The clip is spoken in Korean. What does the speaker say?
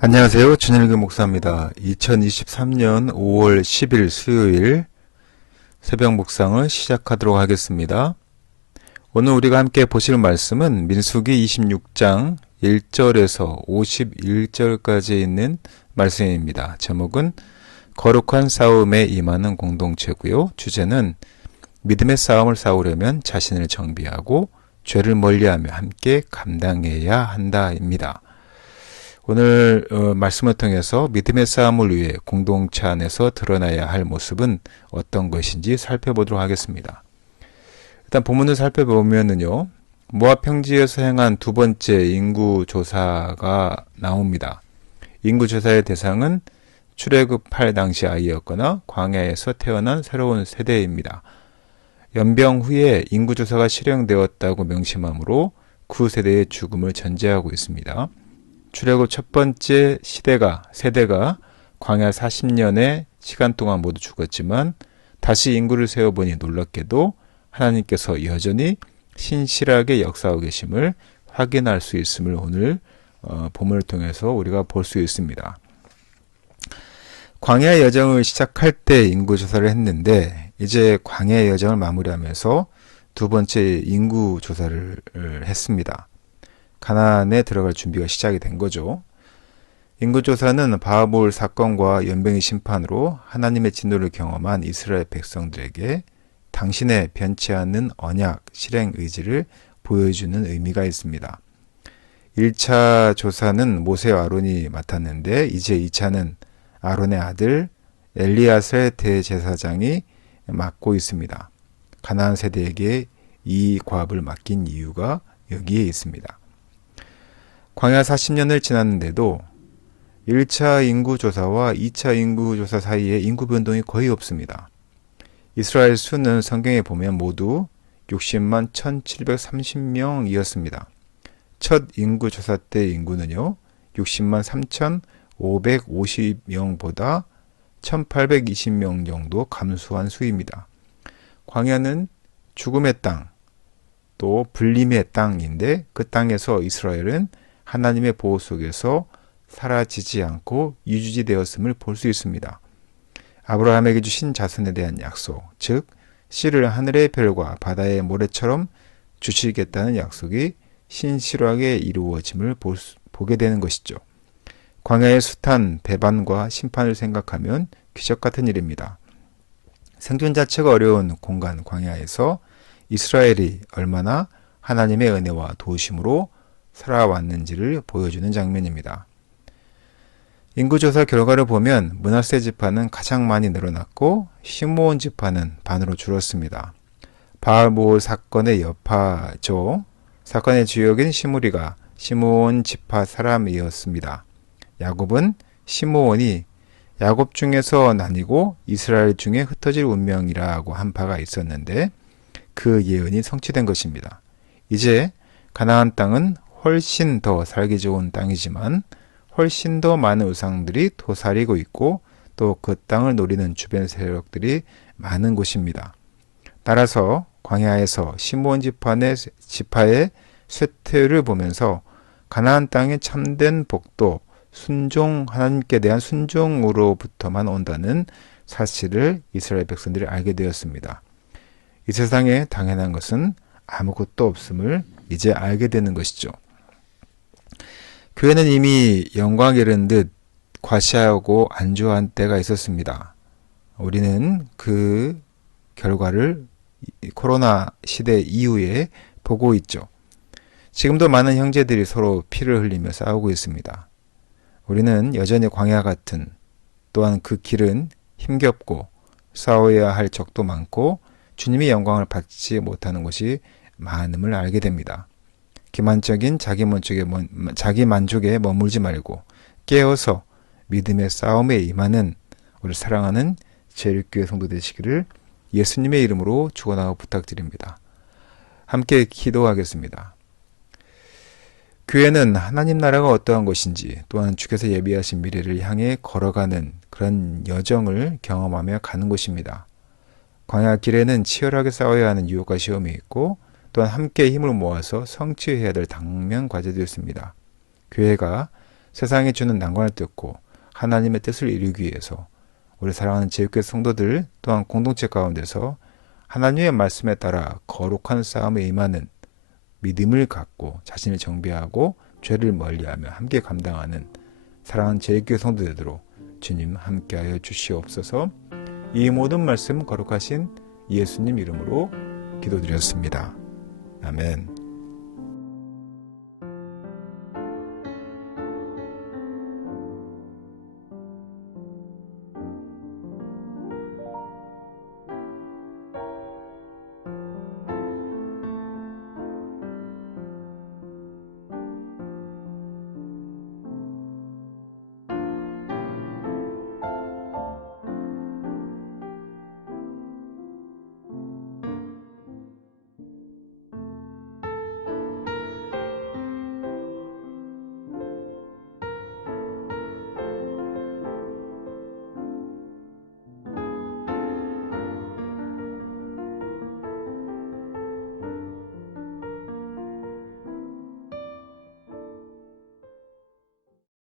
안녕하세요. 준일교 목사입니다. 2023년 5월 10일 수요일 새벽 묵상을 시작하도록 하겠습니다. 오늘 우리가 함께 보실 말씀은 민수기 26장 1절에서 51절까지 있는 말씀입니다. 제목은 거룩한 싸움에 임하는 공동체고요. 주제는 믿음의 싸움을 싸우려면 자신을 정비하고 죄를 멀리하며 함께 감당해야 한다입니다. 오늘 어, 말씀을 통해서 믿음의 싸움을 위해 공동체 안에서 드러나야 할 모습은 어떤 것인지 살펴보도록 하겠습니다. 일단 본문을 살펴보면은요. 모압 평지에서 행한 두 번째 인구 조사가 나옵니다. 인구 조사의 대상은 출애굽할 당시 아이였거나 광야에서 태어난 새로운 세대입니다. 연병 후에 인구 조사가 실행되었다고 명심하므로 그 세대의 죽음을 전제하고 있습니다. 출애굽 첫 번째 시대가 세대가 광야 40년의 시간 동안 모두 죽었지만 다시 인구를 세어보니 놀랍게도 하나님께서 여전히 신실하게 역사하고 계심을 확인할 수 있음을 오늘 어, 본문을 통해서 우리가 볼 수 있습니다. 광야 여정을 시작할 때 인구 조사를 했는데 이제 광야 여정을 마무리하면서 두 번째 인구 조사를 했습니다. 가나안에 들어갈 준비가 시작이 된 거죠. 인구조사는 바하볼 사건과 연병의 심판으로 하나님의 진노를 경험한 이스라엘 백성들에게 당신의 변치 않는 언약 실행 의지를 보여주는 의미가 있습니다. 1차 조사는 모세와 아론이 맡았는데 이제 2차는 아론의 아들 엘리아스의 대제사장이 맡고 있습니다. 가나안 세대에게 이 과업을 맡긴 이유가 여기에 있습니다. 광야 40년을 지났는데도 1차 인구조사와 2차 인구조사 사이에 인구 변동이 거의 없습니다. 이스라엘 수는 성경에 보면 모두 60만 1730명이었습니다. 첫 인구조사 때 인구는요, 60만 3550명보다 1820명 정도 감소한 수입니다. 광야는 죽음의 땅, 또 불림의 땅인데 그 땅에서 이스라엘은 하나님의 보호 속에서 사라지지 않고 유지되었음을 볼 수 있습니다. 아브라함에게 주신 자손에 대한 약속, 즉 씨를 하늘의 별과 바다의 모래처럼 주시겠다는 약속이 신실하게 이루어짐을 수, 보게 되는 것이죠. 광야의 숱한 배반과 심판을 생각하면 기적 같은 일입니다. 생존 자체가 어려운 공간 광야에서 이스라엘이 얼마나 하나님의 은혜와 도우심으로 살아왔는지를 보여주는 장면입니다. 인구조사 결과를 보면 문하세 지파는 가장 많이 늘어났고 시므온 지파는 반으로 줄었습니다. 바알모올 사건의 여파죠. 사건의 주역인 시므리가 시므온 지파 사람이었습니다. 야곱은 시므온이 야곱 중에서 나뉘고 이스라엘 중에 흩어질 운명이라고 한 바가 있었는데 그 예언이 성취된 것입니다. 이제 가나안 땅은 훨씬 더 살기 좋은 땅이지만 훨씬 더 많은 우상들이 도사리고 있고 또 그 땅을 노리는 주변 세력들이 많은 곳입니다. 따라서 광야에서 시므온 지파의 지파의 쇠퇴를 보면서 가나안 땅의 참된 복도 순종 하나님께 대한 순종으로부터만 온다는 사실을 이스라엘 백성들이 알게 되었습니다. 이 세상에 당연한 것은 아무것도 없음을 이제 알게 되는 것이죠. 교회는 이미 영광 이른 듯 과시하고 안주한 때가 있었습니다. 우리는 그 결과를 코로나 시대 이후에 보고 있죠. 지금도 많은 형제들이 서로 피를 흘리며 싸우고 있습니다. 우리는 여전히 광야 같은 또한 그 길은 힘겹고 싸워야 할 적도 많고 주님의 영광을 받지 못하는 것이 많음을 알게 됩니다. 기만적인 자기 만족에, 자기 만족에 머물지 말고 깨어서 믿음의 싸움에 임하는 우리 사랑하는 제일교회 성도 되시기를 예수님의 이름으로 축원하고 부탁드립니다. 함께 기도하겠습니다. 교회는 하나님 나라가 어떠한 것인지 또한 주께서 예비하신 미래를 향해 걸어가는 그런 여정을 경험하며 가는 곳입니다. 광야 길에는 치열하게 싸워야 하는 유혹과 시험이 있고 또한 함께 힘을 모아서 성취해야 될 당면 과제도 있습니다. 교회가 세상에 주는 난관을 뚫고 하나님의 뜻을 이루기 위해서 우리 사랑하는 제육교 성도들 또한 공동체 가운데서 하나님의 말씀에 따라 거룩한 싸움에 임하는 믿음을 갖고 자신을 정비하고 죄를 멀리하며 함께 감당하는 사랑하는 제육교 성도들로 주님 함께하여 주시옵소서. 이 모든 말씀 거룩하신 예수님 이름으로 기도드렸습니다. 아멘.